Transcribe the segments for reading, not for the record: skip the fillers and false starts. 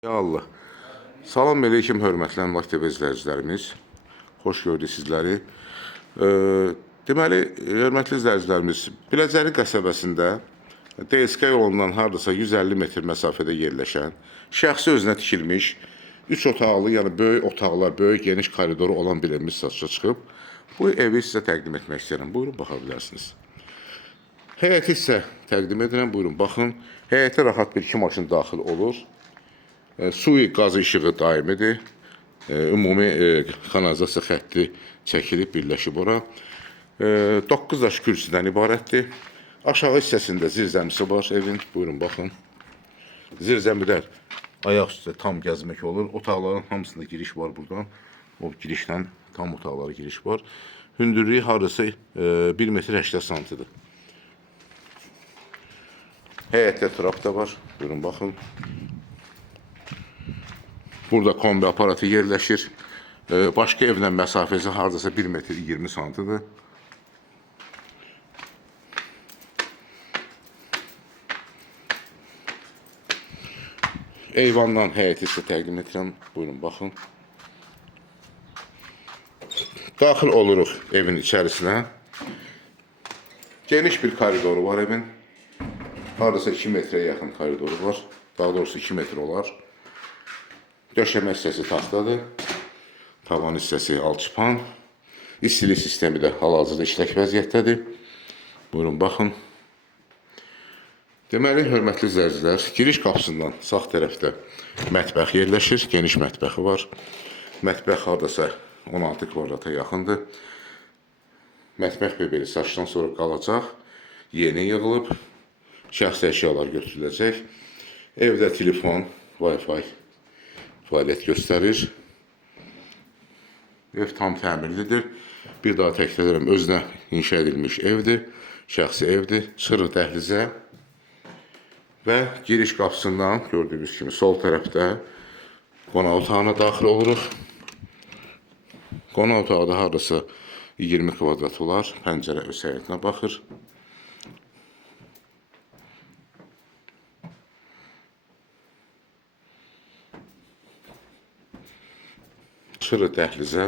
Ya Allah. Salam əleykum hörmətli Əmlak TV izləyicilərimiz. Xoş gördük sizləri. Deməli, hörmətli izləyicilərimiz, Biləcəri qəsəbəsində DSK yolundan hardasa 150 metr məsafədə yerləşən, şəxsi özünə tikilmiş, 3 otaqlı, yəni böyük otaqlar, böyük geniş koridoru olan bir evimiz satışa çıxıb. Bu evi sizə təqdim etmək istəyirəm. Buyurun, baxa bilərsiniz. Həyəti isə təqdim edirəm. Buyurun, baxın. Həyətə rahat bir 2 maşın daxil olur. Su qazı işığı daimidir. Ümumi kanalizasiya xətti çəkilib, birləşib ora. 9 daş kürsüdən ibarətdir. Aşağı hissəsində zirzəmisi var evin. Buyurun, baxın. Zirzəmilər ayaq üstə tam gəzmək olur. Otaqların hamısında giriş var buradan. O girişdən tam otaqlara giriş var. Hündürlüyü hardasa 1 metr 80 santidir. Həyətdə trap da var. Buyurun, baxın. Burada kombi aparatı yerləşir. Başqa evlə məsafəsi hardasa 1 metr 20 santidir. Eyvandan həyəti isə təqdim edirəm. Buyurun, baxın. Daxil oluruq evin içərisinə. Geniş bir koridoru var evin. Hardasa 2 metrə yaxın koridoru var. Daha doğrusu 2 metr olar. Döşəmə hissəsi taxtadır. Tavan hissəsi alçıpan. İstilik sistemi də hal-hazırda işlək vəziyyətdədir. Buyurun, baxın. Deməli, hörmətli izləyicilər, giriş qapısından sağ tərəfdə mətbəx yerləşir. Geniş mətbəxi var. Mətbəx hardasa 16 kvadrata yaxındır. Mətbəx bebeli saçdan sonra qalacaq. Yeni yığılıb. Şəxsi əşyalar götürüləcək. Evdə telefon, Wi-Fi fəaliyyət göstərir. Ev tam təmirlidir. Bir daha təkrar edirəm, özünə inşa edilmiş evdir. Şəxsi evdir. Çıxırıq dəhlizə və giriş qapısından gördüyünüz kimi sol tərəfdə qonaq otağına daxil oluruq. Qonaq otağı da hardasa 20 kvadrat olar. Pəncərə öz həyətinə baxır. Çıxırıq dəhlizə.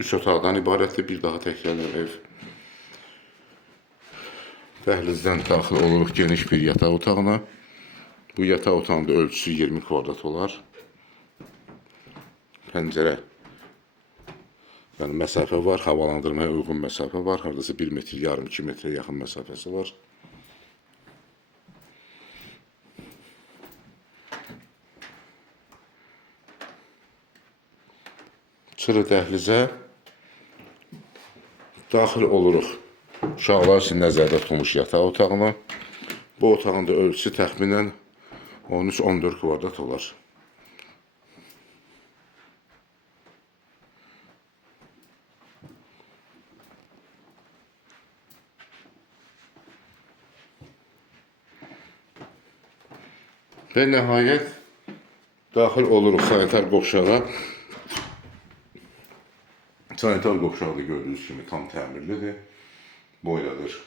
3 otaqdan ibarətdir. Bir daha təkrarlayım ev. Dəhlizdən daxil oluruq geniş bir yataq otağına. Bu yataq otağında ölçüsü 20 kvadrat olar. Pəncərə, yəni məsafə var, havalandırmaya uyğun məsafə var. Hardasa 1 metr, yarım 2 metrə yaxın məsafəsi var. Çıxırıq dəhlizə. Daxil oluruq uşaqlar üçün nəzərdə tutulmuş yataq otağına. Bu otağın da ölçüsü təxminən 13-14 kvadrat olar. Və nəhayət daxil oluruq sanitar qovşağa. Sanitar qovşağı da gördüyünüz kimi tam təmirlidir. Boyladır.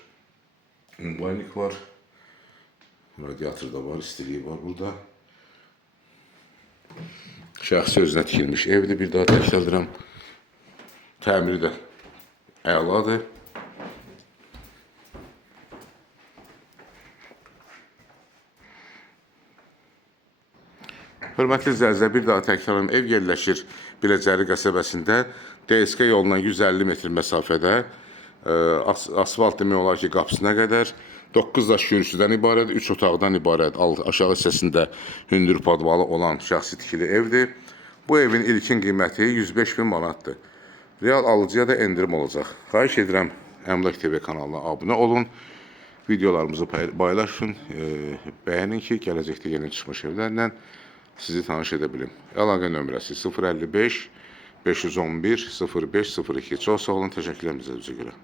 Ünvanlik var. Radiator da var, istiliyi var burada. Şəxsi özünə tikilmiş evdir. Bir daha təkrarlayıram. Təmiri də əladır. Hörmətli izləyicilər, bir daha təkrarlayım. Ev yerləşir Biləcəri qəsəbəsində. DSK yolundan 150 metr məsafədə. Asfalt demək olar ki, qapısına qədər. 9 daş kürsüdən ibarət, 3 otaqdan ibarət, aşağı hissəsində hündür padvalı olan şəxsi tikili evdir. Bu evin ilkin qiyməti 105 bin manatdır. Real alıcıya da endirim olacaq. Xahiş edirəm, Əmlak TV kanalına abunə olun. Videolarımızı paylaşın, bəyənin ki, gələcəkdə yeni çıxmış evlərlə sizi tanış edə bilim. Əlaqə nömrəsi 055 511 0502. Çox sağ olun, təşəkkürlər bizə görə.